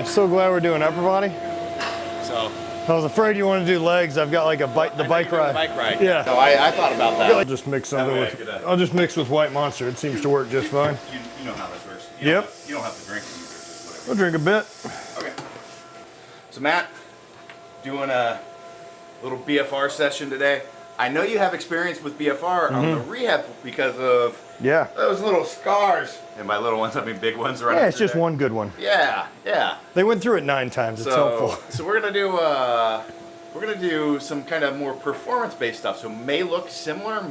I'm so glad we're doing upper body. So I was afraid you wanted to do legs. I've got like a bike, the bike ride. Bike ride. Yeah. So I thought about that. I'll just mix something with. I'll just mix with White Monster. It seems to work just fine. You know how this works. Yep. You don't have to drink it either, just whatever. I'll drink a bit. Okay. So Matt, doing a little BFR session today. I know you have experience with BFR on the rehab because of those little scars. And by little ones, I mean big ones. Yeah, it's just one good one. Yeah, yeah. They went through it 9 times. It's helpful. So we're gonna do some kind of more performance-based stuff. So may look similar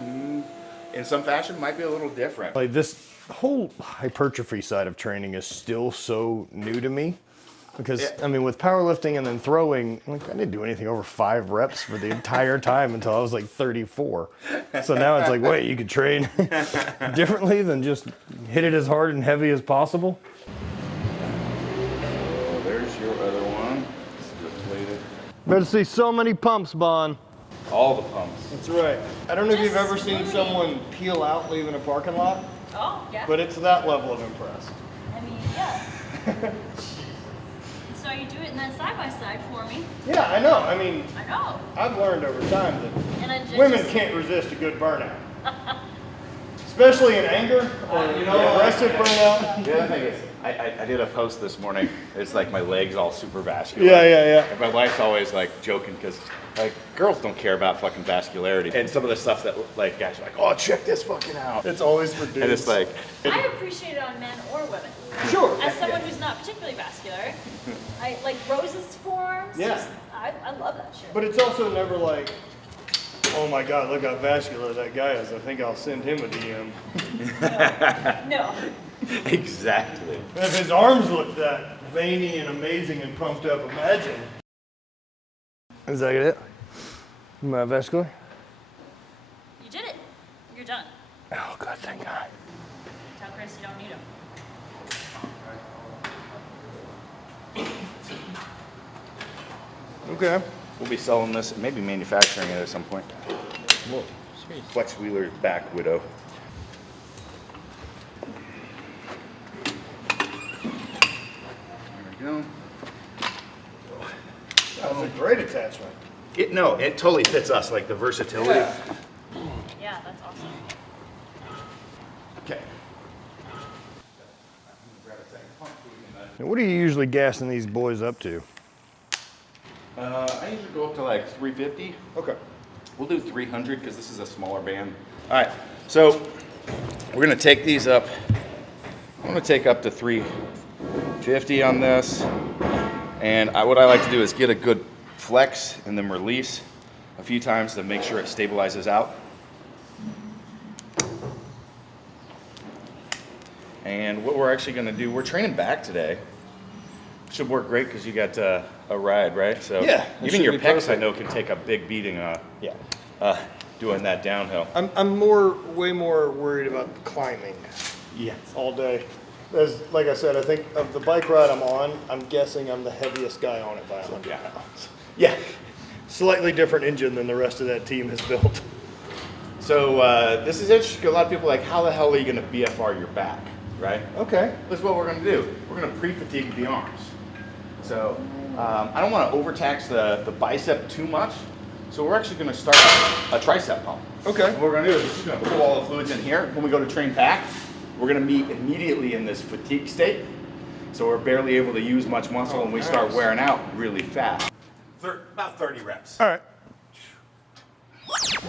in some fashion, might be a little different. Like this whole hypertrophy side of training is still so new to me. Because, I mean, with powerlifting and then throwing, like, I didn't do anything over 5 reps for the entire time until I was like 34. So now it's like, wait, you could train differently than just hit it as hard and heavy as possible. Oh, there's your other one. It's deflated. Better see so many pumps, Bon. All the pumps. That's right. I don't know if you've ever seen someone peel out leaving a parking lot. Oh, yeah. But it's that level of impressed. I mean, yeah. So you do it in that side-by-side for me. Yeah, I know. I mean, I know. I've learned over time that And women can't resist a good burnout. Especially in anger or aggressive burnout. The other thing is, I did a post this morning. It's like my legs all super vascular. Yeah. And my wife's always like joking because like girls don't care about fucking vascularity. And some of the stuff that like guys are like, oh, check this fucking out. It's always for dudes. And it's like, I appreciate it on men or women. Sure. As someone who's not particularly vascular, I like Rose's forms. Yeah. Just, I love that shit. But it's also never like, oh my God, look how vascular that guy is. I think I'll send him a DM. No. exactly. And if his arms look that veiny and amazing and pumped up, imagine. Is that it? Am I vascular? You did it. You're done. Oh, God, thank God. Tell Chris you don't need him. Okay. We'll be selling this, maybe manufacturing it at some point. Whoa. Flex Wheeler's back widow. There we go. That was a great attachment. It totally fits us, like the versatility. Yeah, that's awesome. Okay. Now, what are you usually gassing these boys up to? I usually go up to like 350. Okay. We'll do 300 because this is a smaller band. All right, so we're gonna take these up. I'm gonna take up to 350 on this. And what I like to do is get a good flex and then release a few times to make sure it stabilizes out. And what we're actually gonna do, we're training back today. Should work great because you got a ride, right? So yeah, even your pecs, I know, can take a big beating. Doing that downhill. I'm way more worried about climbing. Yeah. All day. As like I said, I think of the bike ride I'm on, I'm guessing I'm the heaviest guy on it by 100 pounds. Yeah. Slightly different engine than the rest of that team has built. So this is interesting. A lot of people are like, how the hell are you going to BFR your back, right? Okay. This is what we're going to do. We're going to pre-fatigue the arms. So I don't want to overtax the bicep too much. So we're actually going to start a tricep pump. Okay. What we're going to do is we're just going to pull all the fluids in here. When we go to train back, we're going to meet immediately in this fatigue state. So we're barely able to use much muscle and we start wearing out really fast. About 30 reps. All right.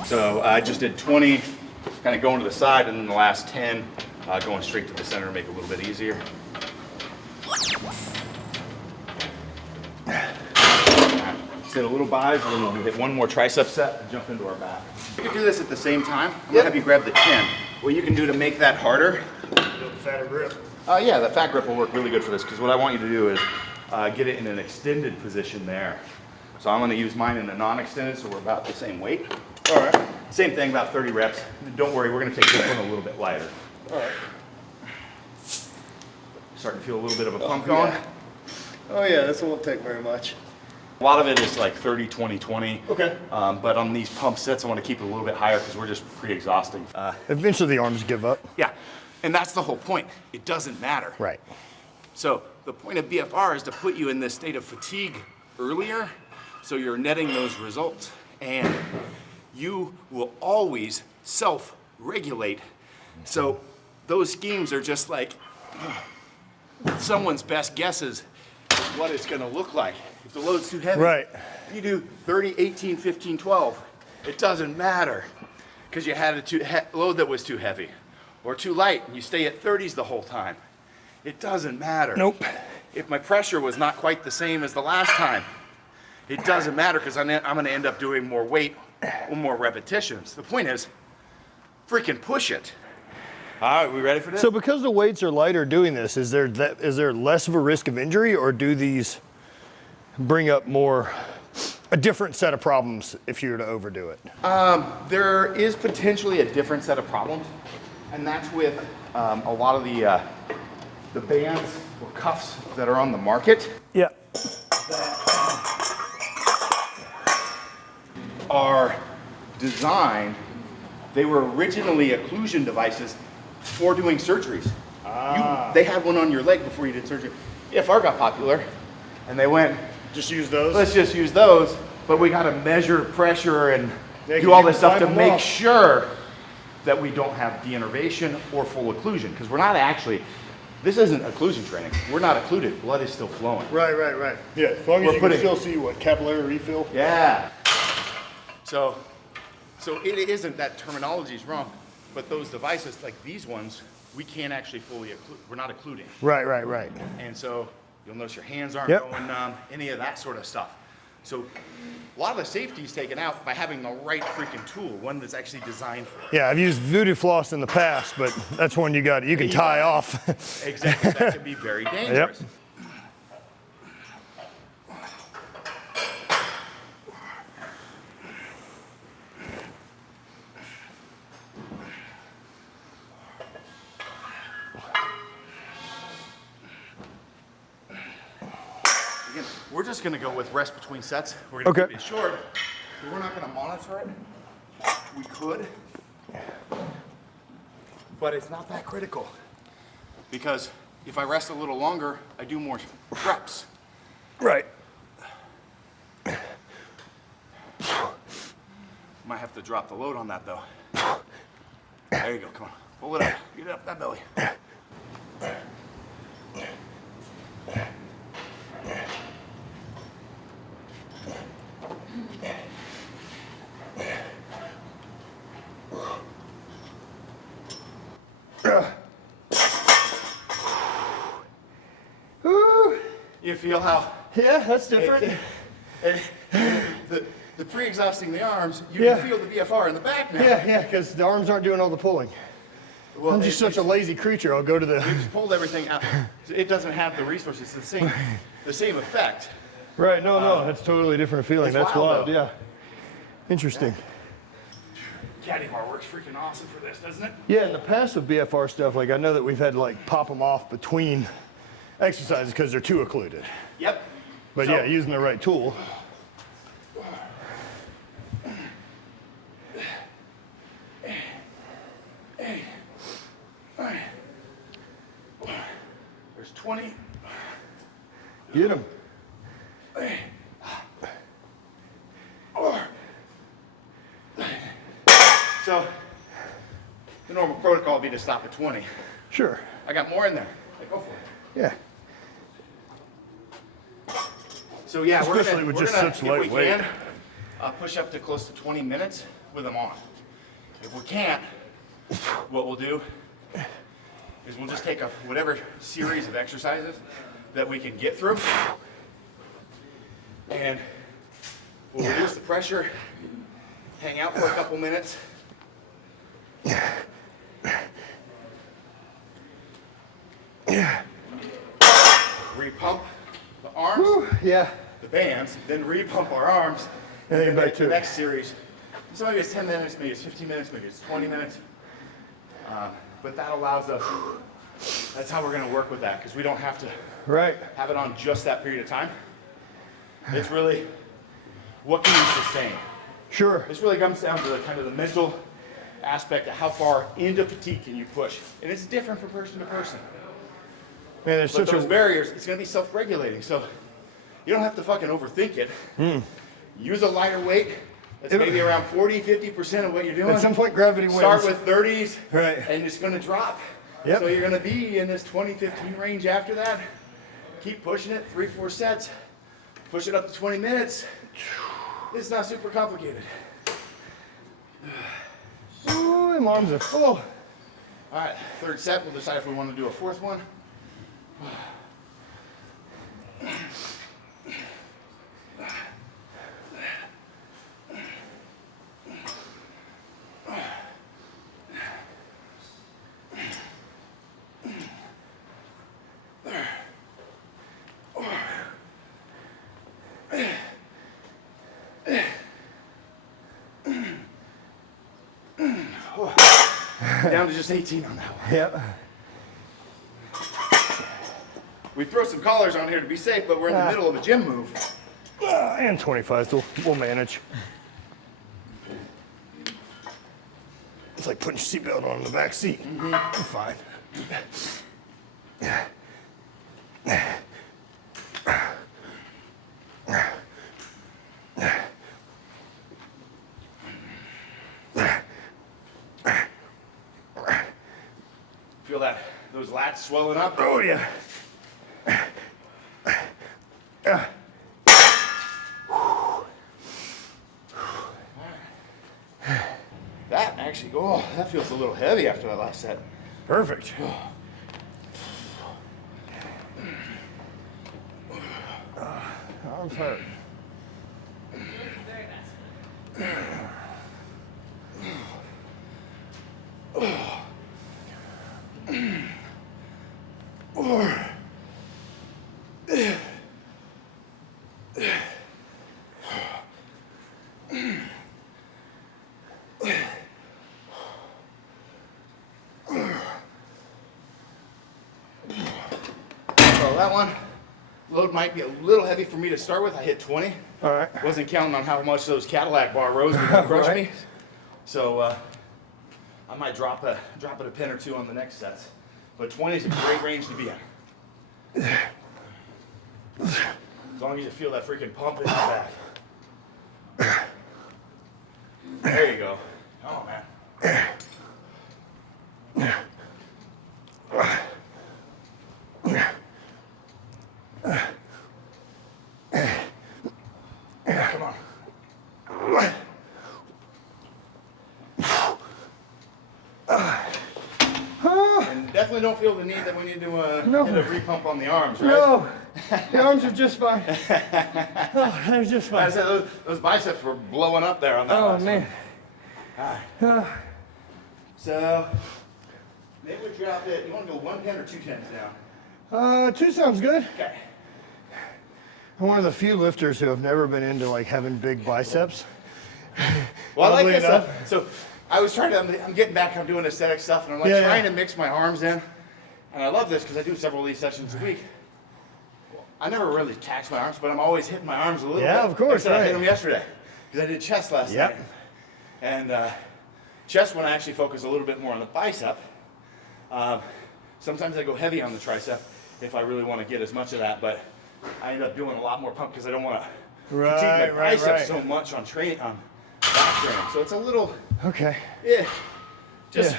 So I just did 20, kind of going to the side, and then the last 10 going straight to the center to make it a little bit easier. Just hit a little buys, and then we'll hit one more tricep set and jump into our back. You can do this at the same time. I'm gonna have you grab the chin. What you can do to make that harder. Build a fatter grip. Yeah, the fat grip will work really good for this because what I want you to do is get it in an extended position there. So I'm gonna use mine in a non-extended, so we're about the same weight. All right. Same thing, about 30 reps. Don't worry, we're gonna take this one a little bit lighter. All right. Starting to feel a little bit of a pump going. Oh yeah, this won't take very much. A lot of it is like 30, 20, 20. Okay. But on these pump sets, I want to keep it a little bit higher because we're just pre-exhausting. Eventually the arms give up. Yeah, and that's the whole point. It doesn't matter. Right. So the point of BFR is to put you in this state of fatigue earlier, so you're netting those results. And you will always self-regulate. So those schemes are just like someone's best guesses what it's gonna look like. If the load's too heavy, Right. if you do 30, 18, 15, 12, it doesn't matter because you had a load that was too heavy or too light and you stay at 30s the whole time. It doesn't matter. Nope. If my pressure was not quite the same as the last time, it doesn't matter because I'm gonna end up doing more weight or more repetitions. The point is, freaking push it. All right, we ready for this? So because the weights are lighter doing this, is there less of a risk of injury, or do these bring up a different set of problems if you were to overdo it? There is potentially a different set of problems, and that's with a lot of the bands or cuffs that are on the market Yeah. are designed, they were originally occlusion devices for doing surgeries. They had one on your leg before you did surgery. BFR got popular, and they went, Just use those? let's just use those, but we gotta measure pressure and Yeah, do all you this stuff can to climb make off. sure that we don't have de-innervation or full occlusion, because we're not actually, this isn't occlusion training. We're not occluded, blood is still flowing. Right. Yeah, as long as We're you putting- can still see what capillary refill. Yeah. So it isn't that terminology is wrong, but those devices, like these ones, we can't actually fully occlude. We're not occluding. Right. And so you'll notice your hands aren't Yep. going numb, any of that sort of stuff. So a lot of the safety is taken out by having the right freaking tool, one that's actually designed for it. Yeah, I've used voodoo floss in the past, but that's one you can tie off. Exactly, that can be very dangerous. Again, we're just gonna go with rest between sets. We're gonna Okay. keep it short, but we're not gonna monitor it. We could, but it's not that critical. Because if I rest a little longer, I do more reps. Right. Might have to drop the load on that though. There you go, come on. Pull it up, get it up that belly. You feel how Yeah, that's different. the pre-exhausting the arms, you Yeah. can feel the BFR in the back now. Yeah, because the arms aren't doing all the pulling. Well, I'm just such a lazy creature. I'll go to the. We just pulled everything out. It doesn't have the resources, the same effect. Right, no, that's totally different feeling. It's That's wild, wild, though. yeah. Interesting. Caddy bar works freaking awesome for this, doesn't it? Yeah, in the past with BFR stuff, like I know that we've had to like pop them off between exercises because they're too occluded. Yep. But So- yeah, using the right tool. There's 20. Get them. So the normal protocol would be to stop at 20. Sure. I got more in there. Like, go for it. Yeah. So yeah, Especially with just such if we light weight. can, push up to close to 20 minutes with them on. If we can't, what we'll do is we'll just take whatever series of exercises that we can get through, and we'll reduce the pressure, hang out for a couple minutes. Repump the arms, Yeah. the bands, then repump our arms, And then then back the to it. next series. So maybe it's 10 minutes, maybe it's 15 minutes, maybe it's 20 minutes. But that allows us, that's how we're gonna work with that, because we don't have to Right. have it on just that period of time. It's really, what can you sustain? Sure. This really comes down to the kind of the mental aspect of how far into fatigue can you push. And it's different from person to person. Man, there's But such those a barriers, it's going to be self-regulating. So you don't have to fucking overthink it. Use a lighter weight. That's maybe around 40, 50% of what you're doing. At some point, gravity wins. Start with 30s, Right. and it's going to drop. Yep. So you're going to be in this 20, 15 range after that. Keep pushing it, 3-4 sets. Push it up to 20 minutes. It's not super complicated. Ooh, my arms are full. All right, third set. We'll decide if we want to do a fourth one. Down to just 18 on that one. Yep. We throw some collars on here to be safe, but we're in the middle of a gym move. And 25 still. We'll manage. It's like putting your seatbelt on in the back seat. You're fine. Feel that, those lats swelling up? Oh, yeah. That actually, oh, that feels a little heavy after that last set. Perfect. Arms hurt. Very masculine. So that one, load might be a little heavy for me to start with. I hit 20. All right. Wasn't counting on how much those Cadillac bar rows were gonna crush me. So I might drop it a pin or two on the next sets. But 20 is a great range to be in. As long as you feel that freaking pump in your back. There you go. Oh man. Come on. And definitely don't feel the need that we need to hit a re-pump on the arms, right? No, the arms are just fine. Oh, they're just fine. I said those biceps were blowing up there on that Oh, last man. one. So maybe we drop it. You want to go 1 10 or 2 10s down? 2 sounds good. Okay. I'm one of the few lifters who have never been into like having big biceps. Well, I like Oddly this enough. stuff. So I was trying to, I'm getting back, I'm doing aesthetic stuff, and I'm like Yeah, trying yeah. to mix my arms in. And I love this because I do several of these sessions a week. I never really tax my arms, but I'm always hitting my arms a little bit. Yeah, of course, Except I hit right. them yesterday because I did chest last Yep. night. And chest when I actually focus a little bit more on the bicep. Sometimes I go heavy on the tricep if I really want to get as much of that, but I end up doing a lot more pump because I don't want to fatigue my biceps so much on back training. So it's a little, Okay. yeah, just Yeah.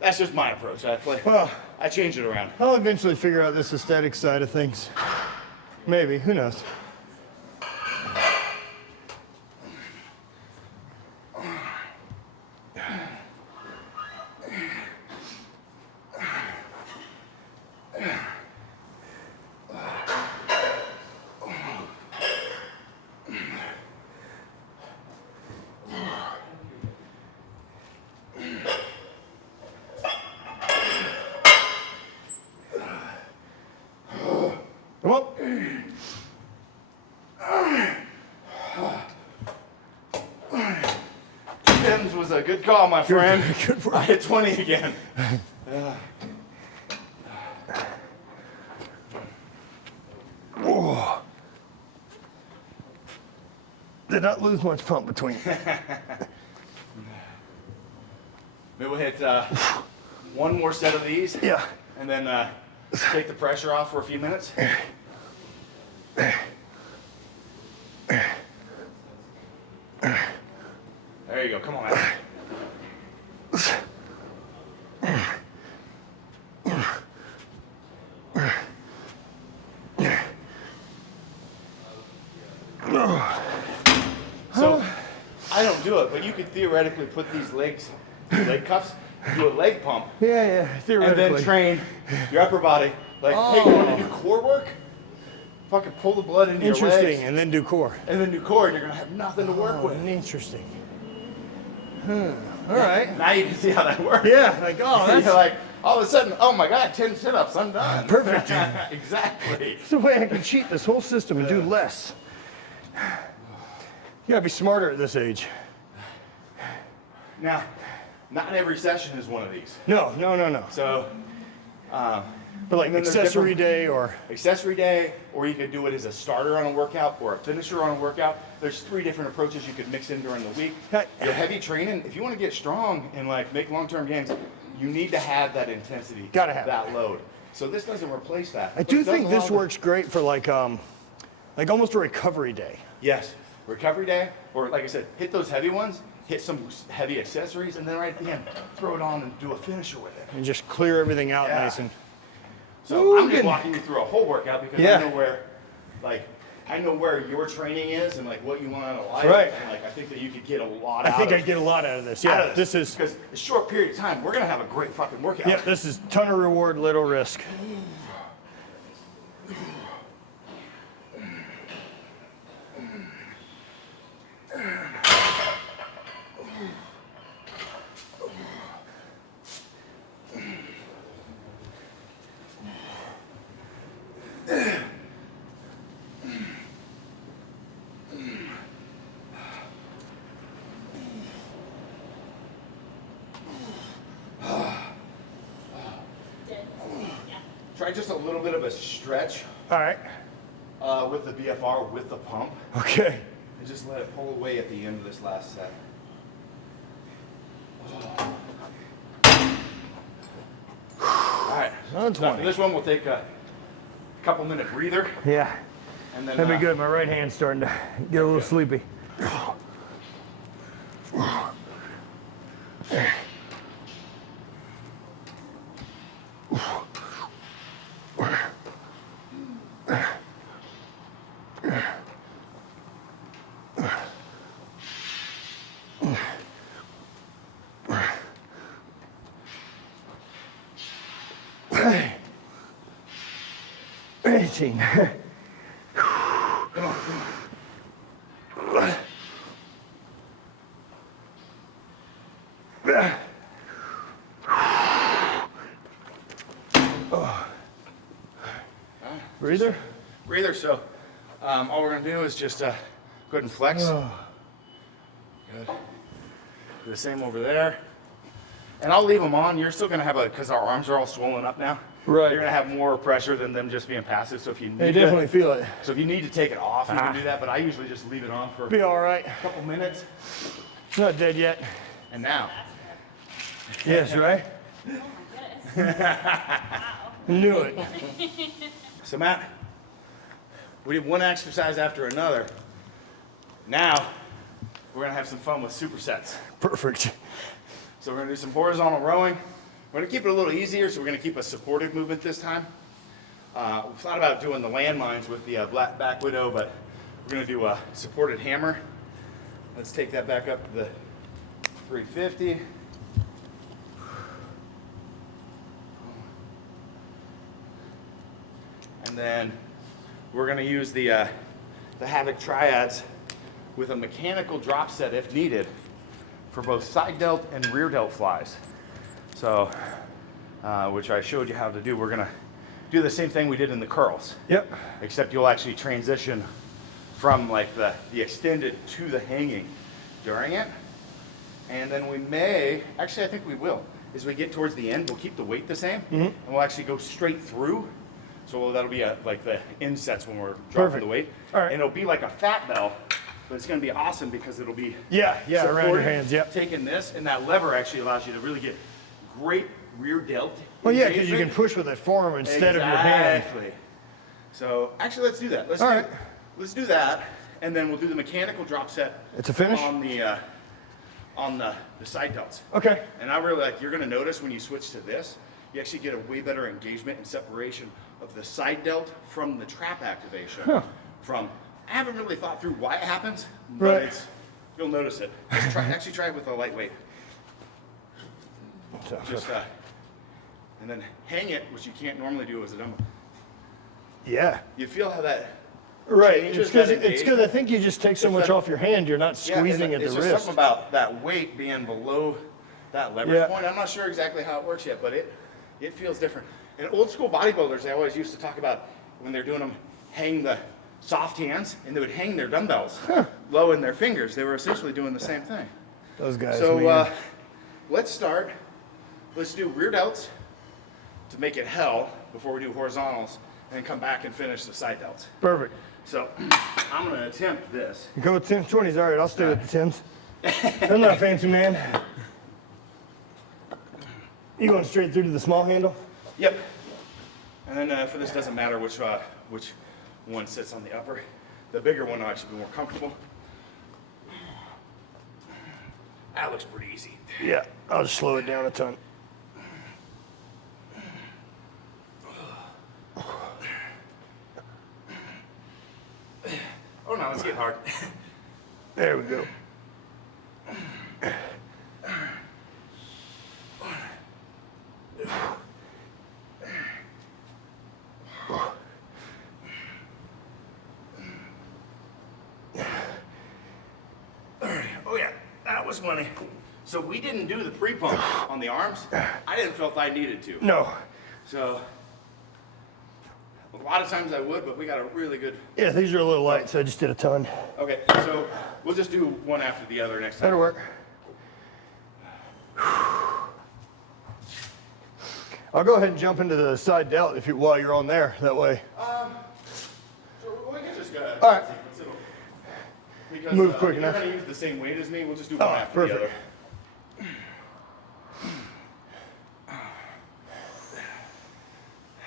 that's just my approach. Well, I change it around. I'll eventually figure out this aesthetic side of things. Maybe, who knows? Come on. Tim's was a good call, my friend. Good work. I hit 20 again. Oh. Did not lose much pump between. Maybe we'll hit one more set of these. Yeah. And then take the pressure off for a few minutes. There you go, come on, man. So, I don't do it, but you could theoretically put these leg cuffs, do a leg pump, Yeah, theoretically. and then train your upper body. Like, hey, you want to do core work? Fucking pull the blood into your legs. Interesting, and then do core. And then do core, and you're gonna have nothing to work with. Interesting. All right. Now you can see how that works. Yeah, like, oh, that's You're like, all of a sudden, oh my God, 10 sit-ups, I'm done. perfect. Exactly. It's the way I can cheat this whole system and do less. You gotta be smarter at this age. Now, not every session is one of these. No. So, But like and then there's accessory different- day or accessory day, or you could do it as a starter on a workout or a finisher on a workout. There's 3 different approaches you could mix in during the week. Okay. Your heavy training, if you want to get strong and like make long-term gains, you need to have that intensity, Gotta have that load. So this doesn't replace that. I but do it does think this allow works great for like almost a recovery day. Yes, recovery day, or like I said, hit those heavy ones, hit some heavy accessories, and then right at the end, throw it on and do a finisher with it. And just clear everything out Yeah. nice and So Ooh, I'm just good. walking you through a whole workout because Yeah. I know where your training is and like what you want out of life. Right. And like I think that you could get a lot I out think of I'd get a lot out of this. out Yeah, of this is because a short period of time, we're gonna have a great fucking workout. this is ton of reward, little risk. Try just a little bit of a stretch All right. with the BFR with the pump, Okay. and just let it pull away at the end of this last set. All right. Another Now for 20. this one, we'll take a couple minute breather, Yeah. and then That'd be good. My right hand's starting to get a little sleepy. Hey. 18. Breather? breather. So all we're gonna do is just go ahead and flex. Good. Do the same over there. And I'll leave them on. You're still gonna have because our arms are all swollen up now. Right. You're gonna have more pressure than them just being passive. So if you need They definitely feel it. so if you need to take it off, you can do that. But I usually just leave it on for Be all right. a couple minutes. It's not dead yet. And now, Yes, right? Oh my goodness. Knew it. so Matt, we did one exercise after another. Now we're gonna have some fun with supersets. Perfect. So we're gonna do some horizontal rowing. We're gonna keep it a little easier, so we're gonna keep a supported movement this time. We thought about doing the landmines with the black back widow, but we're gonna do a supported hammer. Let's take that back up to the 350. And then we're gonna use the HVIII triads with a mechanical drop set if needed for both side delt and rear delt flies. So, which I showed you how to do. We're gonna do the same thing we did in the curls, Yep. except you'll actually transition from like the extended to the hanging during it. And then we may, actually I think we will, as we get towards the end, we'll keep the weight the same, and we'll actually go straight through. So that'll be like the insets when we're dropping Perfect. the weight. All right. And it'll be like a fat bell, but it's gonna be awesome because it'll be Yeah, around your supported, hands, yep. taking this, and that lever actually allows you to really get great rear delt Well, yeah, because you can push with that forearm instead of your hand. Exactly. So actually, let's do that. Let's do that, and then we'll do the mechanical drop set. It's a finish? On the side delts. Okay. And I really like, you're gonna notice when you switch to this, you actually get a way better engagement and separation of the side delt from the trap activation. I haven't really thought through why it happens, but you'll notice it. Just actually try it with a lightweight. And then hang it, which you can't normally do as a dumbbell. Yeah. You feel how that It's because I think you just take so much off your hand, you're not squeezing at the wrist. wrist. There's something about that weight being below that leverage point. I'm not sure exactly how it works yet, but it feels different. And old school bodybuilders, they always used to talk about when they're doing them, hang the soft hands, and they would hang their dumbbells low in their fingers. They were essentially doing the same thing. Those guys. So let's start. Let's do rear delts to make it hell before we do horizontals, and then come back and finish the side delts. Perfect. So I'm gonna attempt this. You go with 10s, 20s. All right, I'll stay with the 10s. I'm not a fancy man. You going straight through to the small handle? Yep. And then for this, doesn't matter which one sits on the upper. The bigger one will actually be more comfortable. That looks pretty easy. Yeah, I'll just slow it down a ton. Oh no, it's getting hard. There we go. Oh yeah, that was money. So we didn't do the pre-pump on the arms. I didn't feel I needed to. No. So a lot of times I would, but we got a really good. Yeah, these are a little light, so I just did a ton. Okay, so we'll just do one after the other next time. That'll work. I'll go ahead and jump into the side delt while you're on there. That way. So we can just go. All right. Because move quick enough. You're gonna use the same weight as me. We'll just do one after perfect. the other.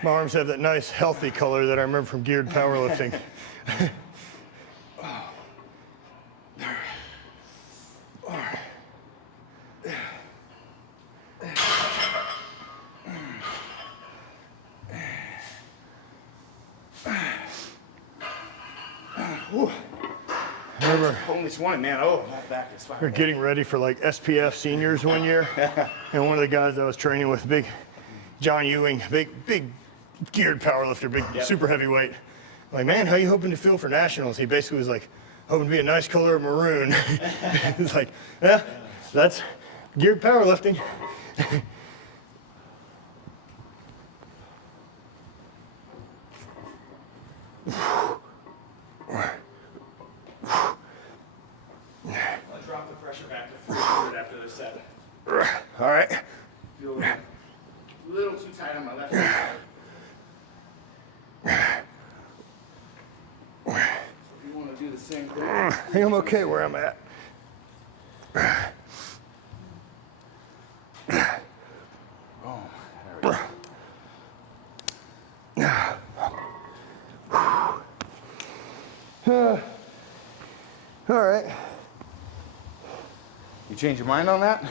My arms have that nice, healthy color that I remember from geared powerlifting. I remember Only swanning, man. Oh, my back is we were fine. getting ready for like SPF seniors one year, and one of the guys I was training with, big John Ewing, big geared powerlifter, big super heavyweight. I'm like, man, how you hoping to feel for nationals? He basically was like, hoping to be a nice color of maroon. It's like, yeah, that's geared powerlifting. I'll drop the pressure back to 300 after this set. All right. Feel a little too tight on my left side. So if you want to do the same thing. I think I'm okay where I'm at. Oh, there we go. All right. You change your mind on that?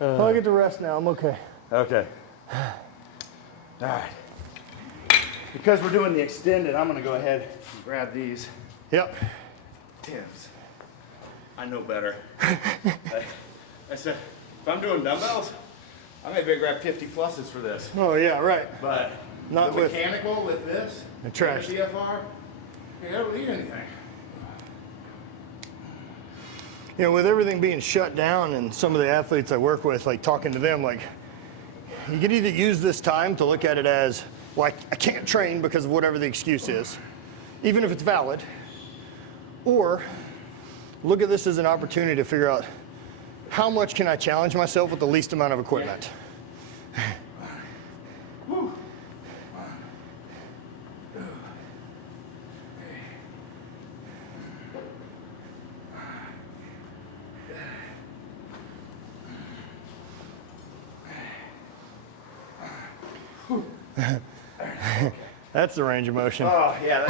I'll get to rest now. I'm okay. Okay. All right. Because we're doing the extended, I'm going to go ahead and grab these Yep. Tim's. I know better. I said, if I'm doing dumbbells, I may grab 50 pluses for this. Oh yeah, right. But Not the with mechanical with this, the trash. the BFR, you don't need anything. You know, with everything being shut down and some of the athletes I work with, like talking to them, like you could either use this time to look at it as, well, I can't train because of whatever the excuse is, even if it's valid, or look at this as an opportunity to figure out how much can I challenge myself with the least amount of equipment. That's the range of motion. Oh, yeah.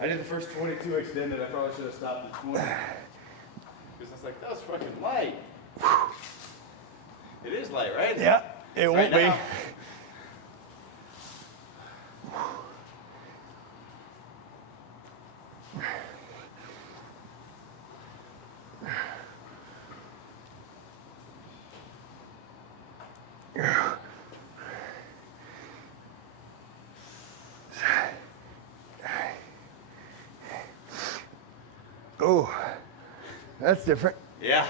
I did the first 22 extended. I probably should have stopped at 20. Because I was like, that was fucking light. It is light, right? Yeah, it won't be. now. Oh, that's different. Yeah.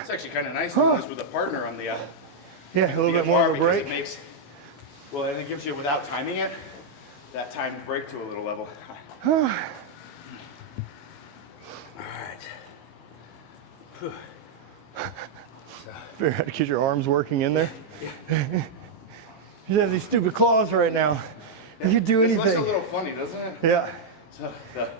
It's actually kind of nice doing this with a partner on the Yeah, a little bit BFR more of a because break. it makes, well, and it gives you, without timing it, that timed break to a little level. All right. Whew. Figure out how to get your arms working in there. You have these stupid claws right now. You can do This looks a anything. little funny, doesn't it? Yeah. So, Let's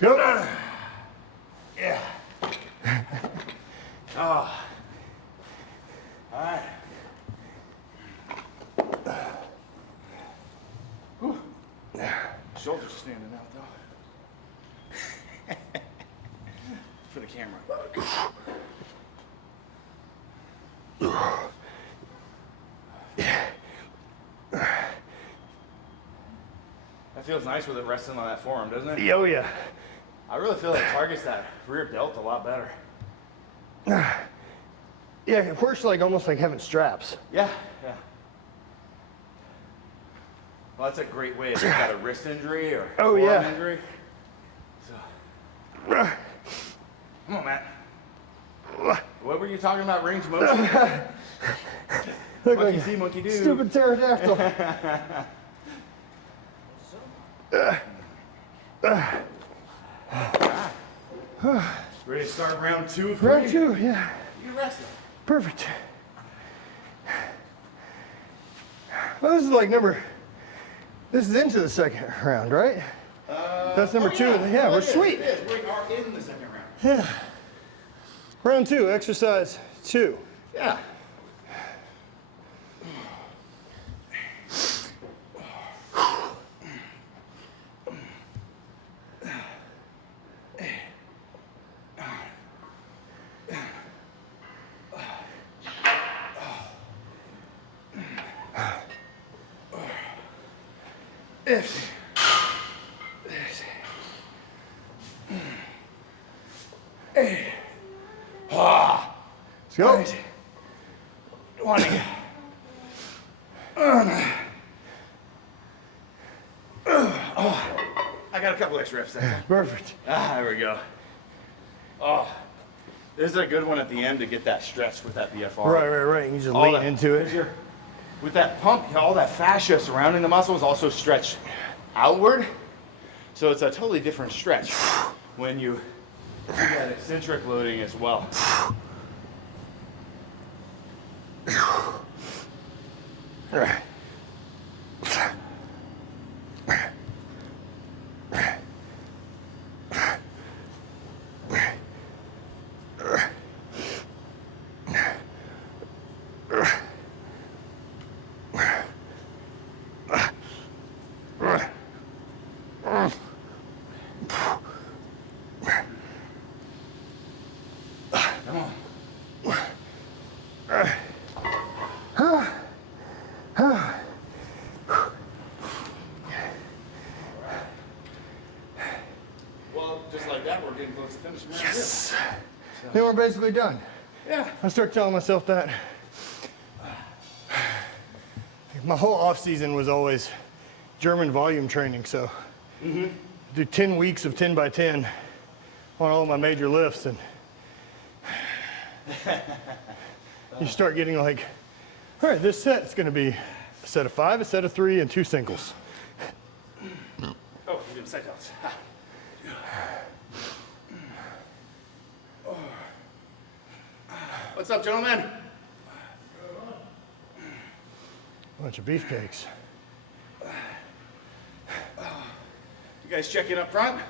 go. yeah. Oh. All right. Whew. Shoulders standing out though. For the camera. That feels nice with it resting on that forearm, doesn't it? Oh yeah. I really feel it targets that rear delt a lot better. Yeah, it works like almost like having straps. Yeah, yeah. Well, that's a great way if you've got a wrist injury or Oh, forearm yeah. injury. So, come on, Matt. What were you talking about? Range of motion? Look Monkey like see, monkey do. stupid pterodactyl. Ready to start round 2 of Round 3? 2, yeah. You resting. Perfect. Well, this is like this is into the second round, right? That's number 2. Yeah, Oh, we're it is, sweet. It is. We are in the second round. Yeah. Round 2, exercise 2. Yeah. Let's go. 20. I got a couple extra reps there. Perfect. There we go. Oh, this is a good one at the end to get that stretch with that BFR. Right. You just All lean that- into it. 'cause you're- With that pump, all that fascia surrounding the muscle is also stretched outward. So it's a totally different stretch when you do that eccentric loading as well. Right. Come on. then we're basically done. Yeah. I start telling myself that. My whole off season was always German volume training, so do 10 weeks of 10 by 10 on all my major lifts, and you start getting like, all right, this set's gonna be a set of 5, a set of 3, and 2 singles. Oh, you're doing side delts. What's up, gentlemen? Bunch of beefcakes. You guys check in up front?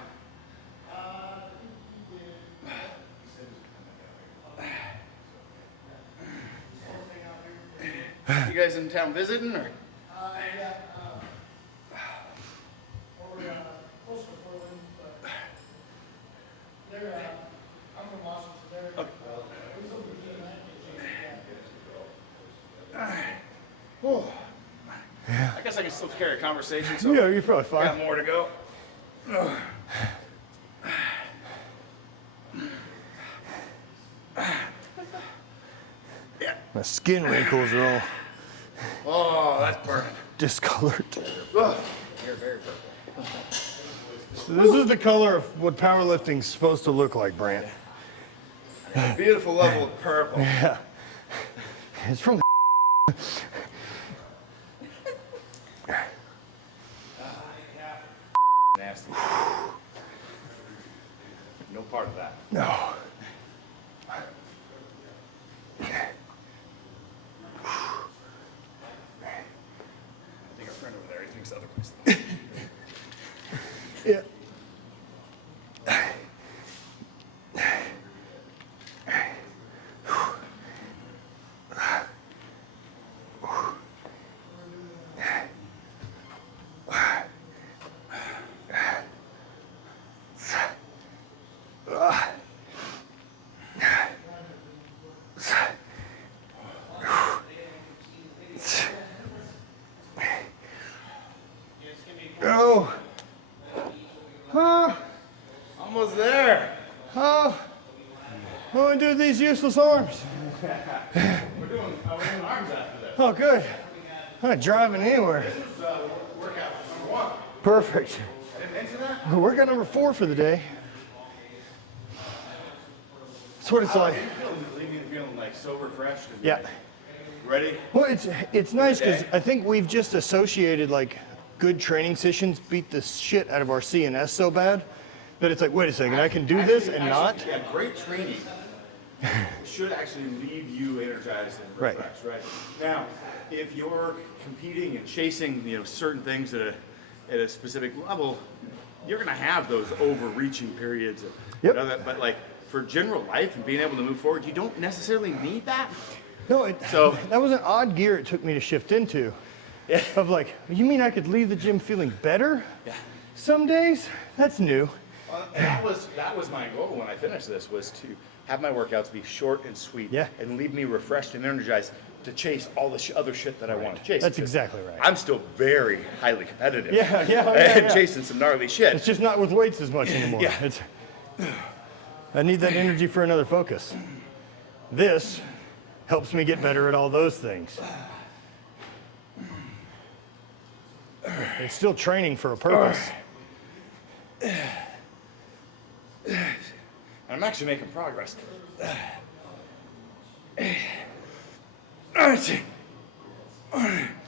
You guys in town visiting, or? Yeah, over close to Portland, but they're, I'm from Washington, they're, I guess I can still carry a conversation, so Yeah, you're probably I got fine. more to go. Yeah. My skin wrinkles are all Oh, that's burning. discolored. Ugh. You're very purple. So this is the color of what powerlifting's supposed to look like, Brant. Beautiful level of purple. Yeah. It's from Nasty. No part of that. no. I think our friend over there, he thinks otherwise. Yeah. Oh. Almost there. Oh. What do we do with these useless arms? We're doing arms after this. Oh, good. I'm not driving anywhere. This is workout number 1. Perfect. I didn't mention that? Workout number 4 for the day. That's what it's like. Leaving you feeling like so refreshed. And Yeah. like, ready? Well, it's nice because I think we've just associated like good training sessions beat the shit out of our CNS so bad that it's like, wait a second, I can do this and not. Yeah, great training should actually leave you energized and Right. refreshed, right? Now, if you're competing and chasing, certain things at a specific level, you're gonna have those overreaching periods. Yep. But like for general life and being able to move forward, you don't necessarily need that. No, So- that was an odd gear it took me to shift into. Yeah. Of like, you mean I could leave the gym feeling better? Yeah. Some days? That's new. And that was my goal when I finished this, was to have my workouts be short and sweet, Yeah. and leave me refreshed and energized to chase all the other shit that I want to chase. That's Because exactly right. I'm still very highly competitive. Yeah, and yeah. chasing some gnarly shit. It's just not with weights as much anymore. Yeah. I need that energy for another focus. This helps me get better at all those things. It's still training for a purpose. And I'm actually making progress.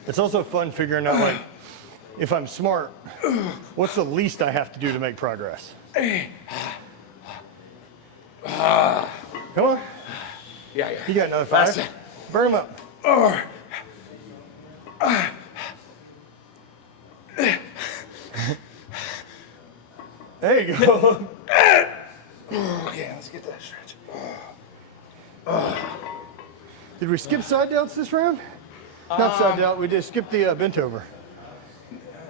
It's also fun figuring out, like, if I'm smart, what's the least I have to do to make progress? Come on. Yeah. You got another 5? That's- Burn them up. There you go. Okay, let's get that stretch. Did we skip side delts this round? Not side delt, we did skip the bent over.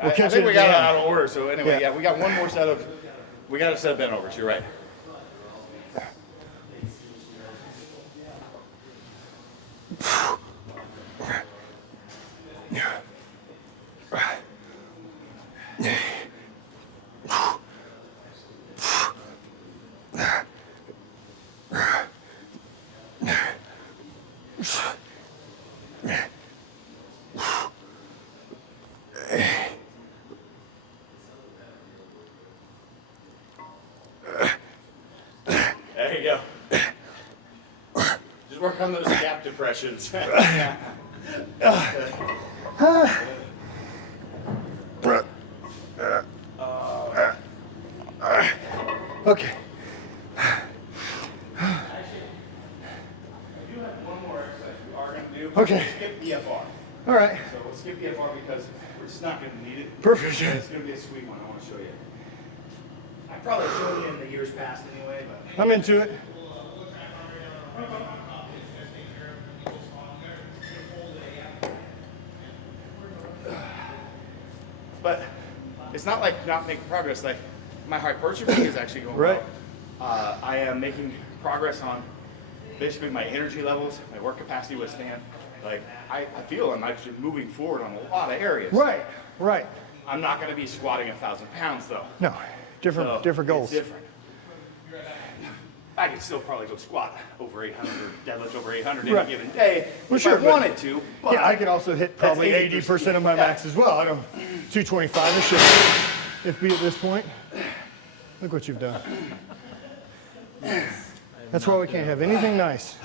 I catch think it we at got the it end. out of order. So anyway, Yeah. yeah, we got one more set of. We got a set of bent overs. You're right. There you go. Just work on those gap depressions. Okay. I do have one more exercise we are going to do. Okay. Skip BFR. All right. So we'll skip BFR because we're just not going to need it. Perfect. It's going to be a sweet one I want to show you. I probably showed you in the years past anyway, but I'm into it. But it's not like not making progress. Like my hypertrophy is actually going Right. well. I am making progress on basically my energy levels, my work capacity withstand. Like I feel I'm actually moving forward on a lot of areas. Right. Right. I'm not going to be squatting 1,000 pounds though. No. Different. So different goals. It's different. I could still probably go squat over 800, deadlift over 800 Right. any given day Well, if sure, I but- wanted to. But Yeah, I could also hit probably That's 80% of my Yeah. max as well. I don't 225-ish if be at this point. Look what you've done. That's why we can't have anything nice.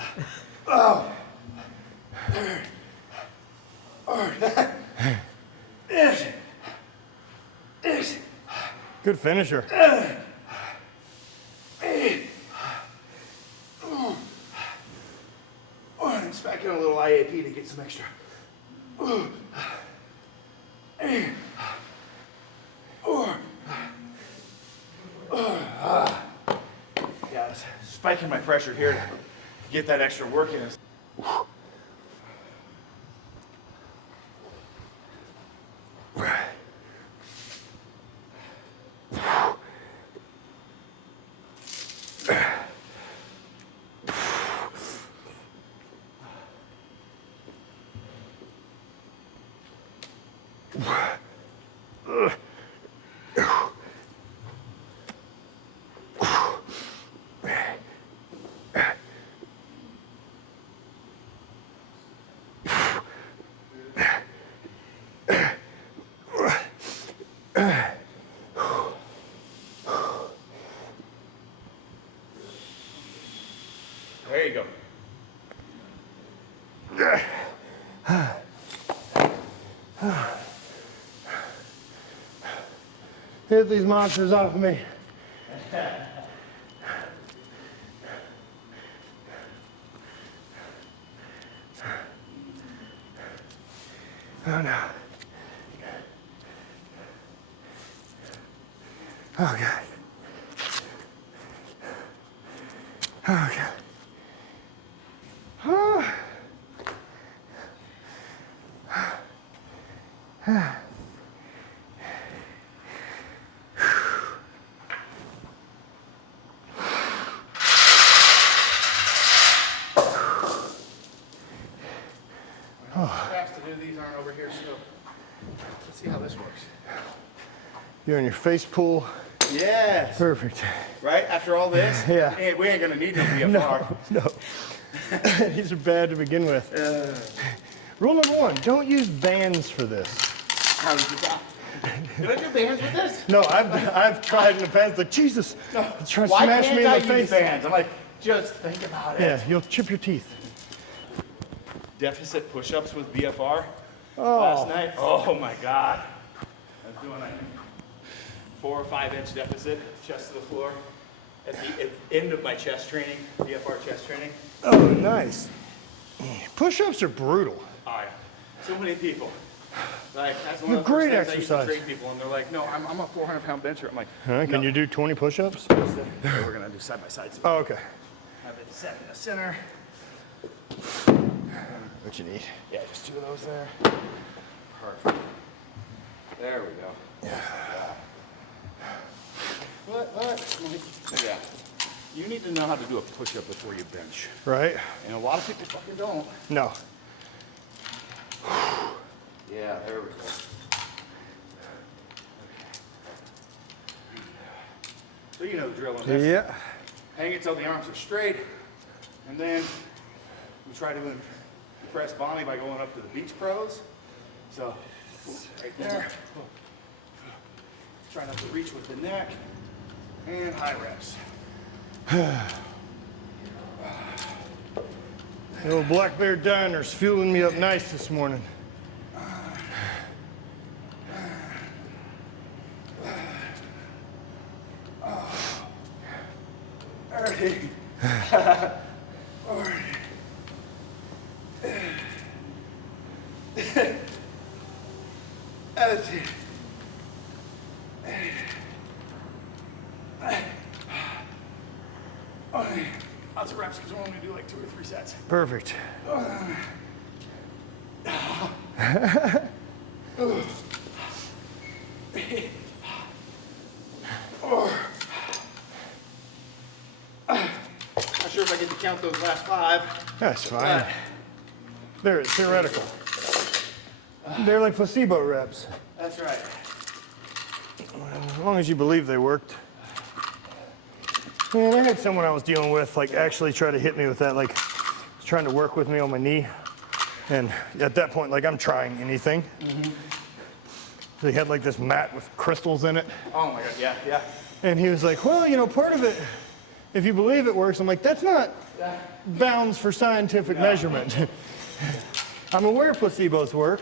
Good finisher. Let's back in a little IAP to get some extra. Yeah, spiking my pressure here to get that extra work in. There you go. Hit these monsters off of me. Oh no. Oh God. Oh God. Fast to do these aren't over here, so let's see how this works. You're in your face pull. Yes. Perfect. Right after all this, Yeah. hey, we ain't gonna need no BFR. No. These are bad to begin with. Rule number 1, don't use bands for this. How did you die? Did I do bands with this? No, I've tried in the past, like, Jesus, try to Why smash can't me in I the use face. bands? I'm like, just think about it. Yeah, you'll chip your teeth. Deficit push-ups with BFR Oh. last night. Oh my God. I was doing a 4 or 5 inch deficit, chest to the floor, at the end of my chest training, BFR chest training. Oh, nice. Push-ups are brutal. All right. So many people. Like, that's one They're of the first great things I used to exercise. train people, and they're like, no, I'm a 400-pound bencher. I'm like, Can no. you do 20 push-ups? We're gonna do side by side. Oh, okay. Have it set in the center. What you need? Yeah, just 2 of those there. Perfect. There we go. Yeah. What? Yeah. You need to know how to do a push-up before you bench. Right? And a lot of people fucking don't. No. Yeah, there we go. So you know the drill on this. Yeah. Hang it till the arms are straight, and then we try to press Bonnie by going up to the beach pros. So right there. Try not to reach with the neck. And high reps. The old Black Bear Diner's fueling me up nice this morning. Lots of reps because we're only gonna do like 2 or 3 sets. Perfect. Not sure if I get to count those last 5. That's fine. They're theoretical. They're like placebo reps. That's right. As long as you believe they worked. Man, I had someone I was dealing with like actually try to hit me with that, like trying to work with me on my knee. And at that point, like I'm trying anything. They had like this mat with crystals in it. Oh my God, yeah, yeah. And he was like, well, you know, part of it, if you believe it works, I'm like, that's not bounds for scientific measurement. I'm aware placebos work.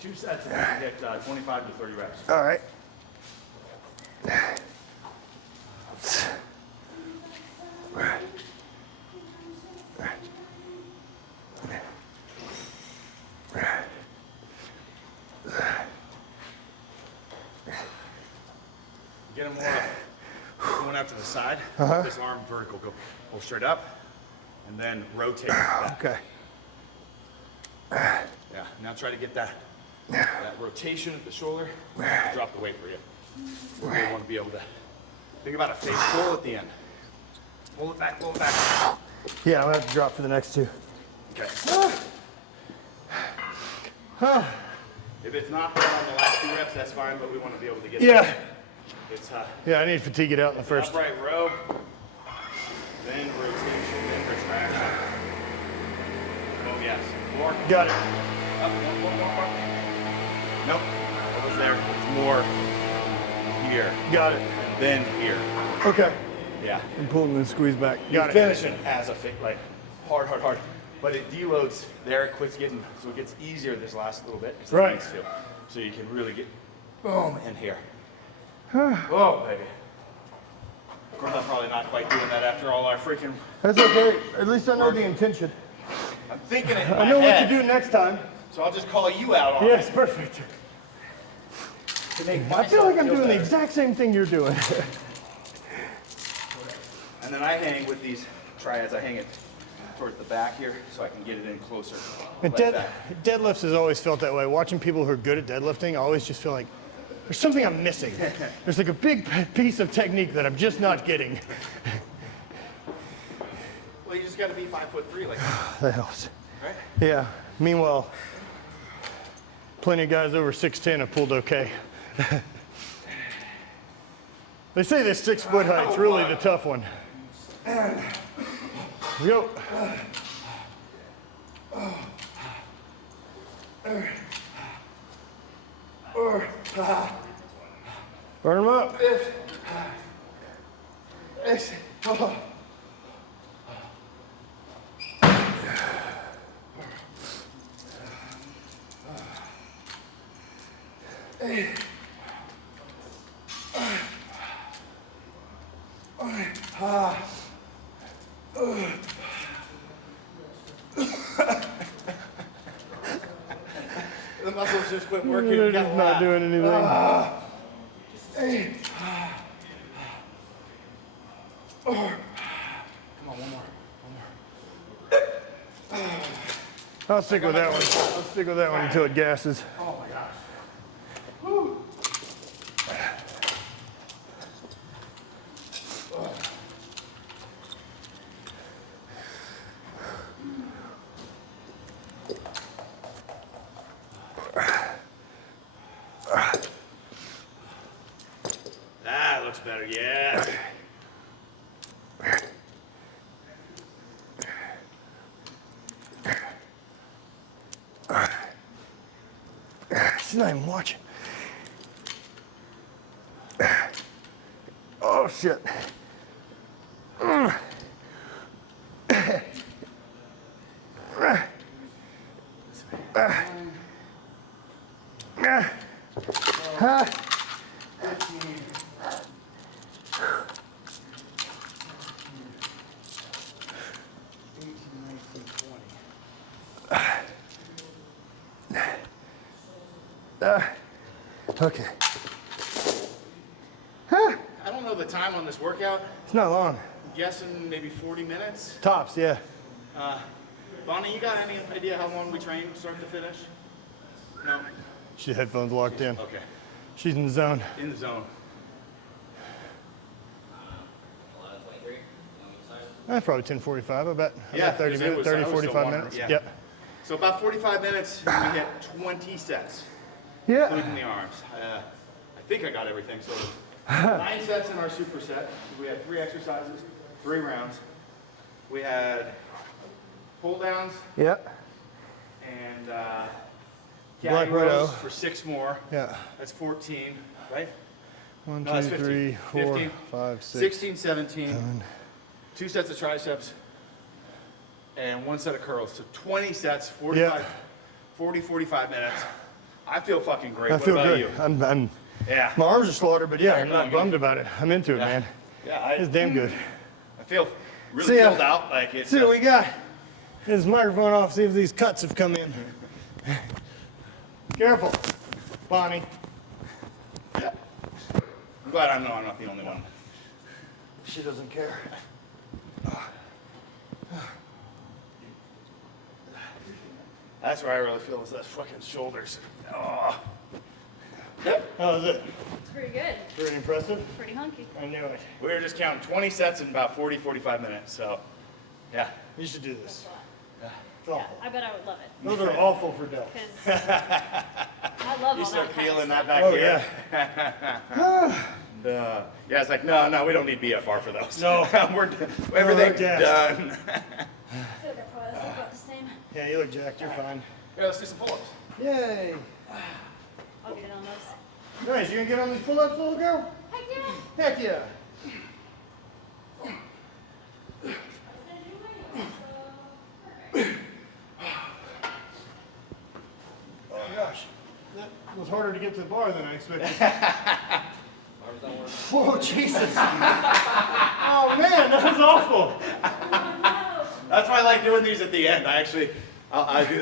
2 sets and you get 25 to 30 reps. All right. Get them more going out to the side. This arm vertical, go straight up, and then rotate back. Okay. Yeah. Now try to get that rotation of the shoulder. Drop the weight for you. You really want to be able to think about a face pull at the end. Pull it back, pull it back. Yeah, I'm gonna have to drop for the next 2. Okay. If it's not there on the last 2 reps, that's fine, but we want to be able to get Yeah. It's Yeah, I need to fatigue it out in the first. upright row, then rotation, then retraction. Oh yes. More. Got it. Up, more. Nope. Almost there. It's more here. Got it. And then here. Okay. Yeah. I'm pulling the squeeze back. You Got it. finish it as a fit, like hard. But it deloads there, it quits getting, so it gets easier this last little bit. 'Cause it Right. needs to. So you can really get, boom, in here. Whoa, baby. Of course, I'm probably not quite doing that after all our freaking, That's okay. At least I know the intention. I'm thinking it in my I know head, what to do next time. so I'll just call you out on it. Yes, perfect. To make I feel like I'm myself doing the better. exact same thing you're doing. And then I hang with these triads, I hang it towards the back here so I can get it in closer. And like that. deadlifts has always felt that way. Watching people who are good at deadlifting, I always just feel like there's something I'm missing. There's like a big piece of technique that I'm just not getting. Well, you just got to be 5'3", like That helps. right? Yeah. Meanwhile, plenty of guys over 6'10" have pulled okay. They say this 6-foot height's really the tough one. Let's go. Burn them up. The muscles just quit working. They're You gotta just not laugh. doing anything. Come on, one more. I'll stick with that one. I'll stick with that one until it gasses. Oh my gosh. That looks better. Yeah. She's not even watching. Oh shit. Okay. I don't know the time on this workout. It's not long. I'm guessing maybe 40 minutes. Tops, yeah. Bonnie, you got any idea how long we train start to finish? No? She headphones locked in. Okay. She's in the zone. In the zone. 11:23. Probably 10:45, I bet. Yeah, About 30 'cause it minutes, was- 30, I was still 45 wondering, minutes. yeah. Yep. So about 45 minutes, we hit 20 sets, Yeah. including the arms. I think I got everything. So 9 sets in our superset. We had 3 exercises, 3 rounds. We had pull downs Yep. and Black caddy Widow. rows for 6 more. Yeah. That's 14, right? 1, No, that's 2, 15. 3, 4, 15, 5, 6. 16, 17, 2 sets of triceps, and 1 set of curls. So 20 sets, 45, 45 minutes. I feel fucking great. I What feel about good. you? I'm Yeah. my arms are slaughtered, but yeah, I'm come on, not bummed about it. I'm into it, man. Yeah, It's damn good. I feel really See ya. filled out. Like it's. See what we got. Get this microphone off, see if these cuts have come in. Careful, Bonnie. I'm glad I'm not the only one. She doesn't care. That's where I really feel is those fucking shoulders. Oh. How was it? It's pretty good. Pretty impressive. Pretty hunky. I knew it. We were just counting 20 sets in about 40, 45 minutes. So, yeah. You should do this. It's Yeah, awful. I bet I would love it. Those are awful for Del. Because I love You all start that kind feeling of that stuff. back Oh here. yeah. Yeah, it's like, no, we don't need BFR for those. No. Everything's gas. done. I feel like I probably look about the same. Yeah, you look jacked. You're fine. Yeah, let's do some pull-ups. Yay. I'll get in on those. Nice. You gonna get on these pull-ups, little girl? Heck yeah! Heck yeah. Oh gosh, that was harder to get to the bar than I expected. Whoa, Jesus! Oh man, that was awful. That's why I like doing these at the end. I do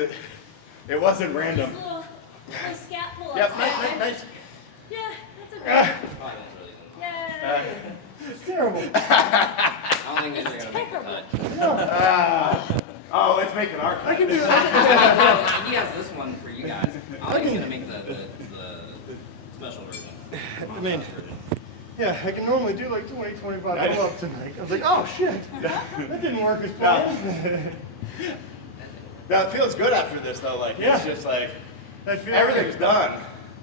it. It wasn't random. Little scat pull-ups. Yep, nice. Yeah, that's okay. Yay! It's terrible. I don't think these are gonna make the cut. Oh, it's making our cut. I can do that. He has this one for you guys. I think he's gonna make the special version. I mean, yeah, I can normally do like 20, 25 pull-ups and like, I was like, oh shit, that didn't work as planned. Now it feels good after this though. Like Yeah. it's just like That feeling, everything's done.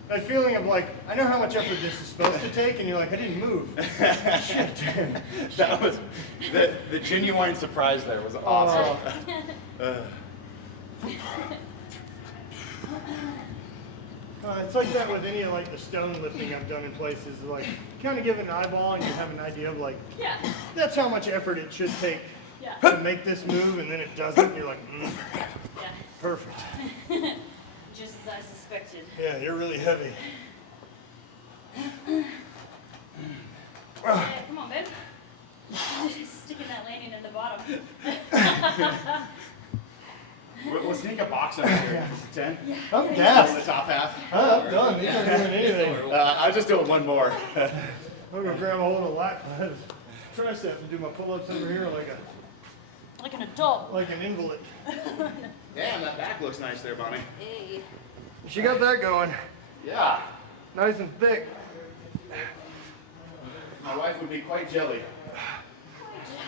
that feeling of like, I know how much effort this is supposed to take, and you're like, I didn't move. Shit. That was the genuine surprise. There was awesome. It's like that with any of like the stone lifting I've done in places. Like, kind of give it an eyeball, and you have an idea of like, Yeah, that's how much effort it should take yeah, to make this move, and then it doesn't. And you're like, yeah. perfect. Just as I suspected. Yeah, you're really heavy. Yeah, come on, babe. Just sticking that landing in the bottom. We'll sneak a box up here. 10. I'm On the gassed. top half. I'm done. These aren't doing anything. I was just doing one more. I'm gonna grab a hold of the lat tricep and do my pull-ups over here Like an adult. like an invalid. Damn, that back looks nice there, Bonnie. Hey. She got that going. Yeah. Nice and thick. My wife would be quite jelly.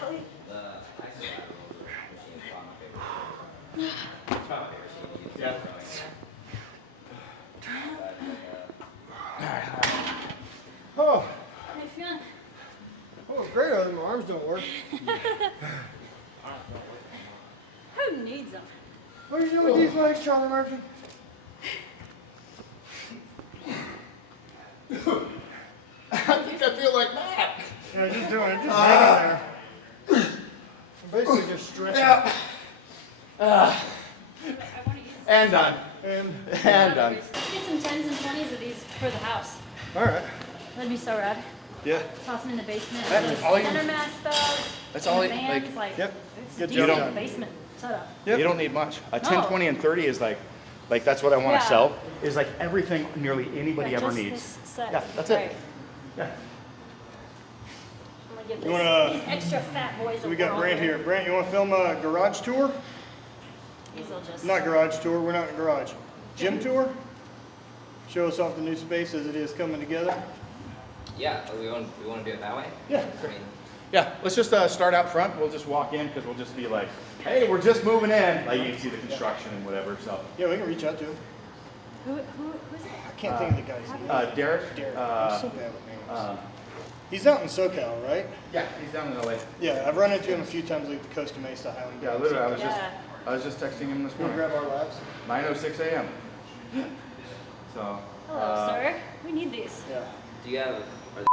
Jelly. The exercise machine is probably my favorite. It's probably my favorite. She Yeah. Oh, How you feeling? great other than my arms don't work. Who needs them? What are you doing with these legs, Charlie Murphy? I think I feel like that. Yeah, just doing it. Just hanging there. I'm basically just stretching. Yeah. I want to use And done. And done. Let's get some 10s and 20s of these for the house. All right. That'd be so rad. Yeah. Toss them in the basement. That's Those all you- center mass spells. That's and all the you- bands, like- Yep. It's Good a job. decent basement setup. Yep. You don't need much. A 10, No. 20, and 30 is like that's what I want to Yeah. sell. Is like everything nearly anybody Yeah, ever just needs. this set. Yeah, that's it. Right. Yeah. I'm gonna give You wanna- these extra fat boys a We got whirl Brant here. Brant, you want to film a garage tour? These will just. Not garage tour. We're not in a garage. Gym tour? Show us off the new space as it is coming together. Yeah, we want to do it that way? Yeah. I mean, Yeah. Let's just start out front. We'll just walk in because we'll just be like, hey, we're just moving in. Like you can see the construction and whatever. So. Yeah, we can reach out to him. Who's it? I can't think of the guy's name. Derek. Derek. I'm so bad with names. He's out in SoCal, right? Yeah, he's down in LA. Yeah, I've run into him a few times like the Costa Mesa Highland. Yeah, literally. Yeah. I was just texting him this Want to morning. grab our labs? 9:06 a.m. So. Hello, sir. We need these. Yeah. do you have, are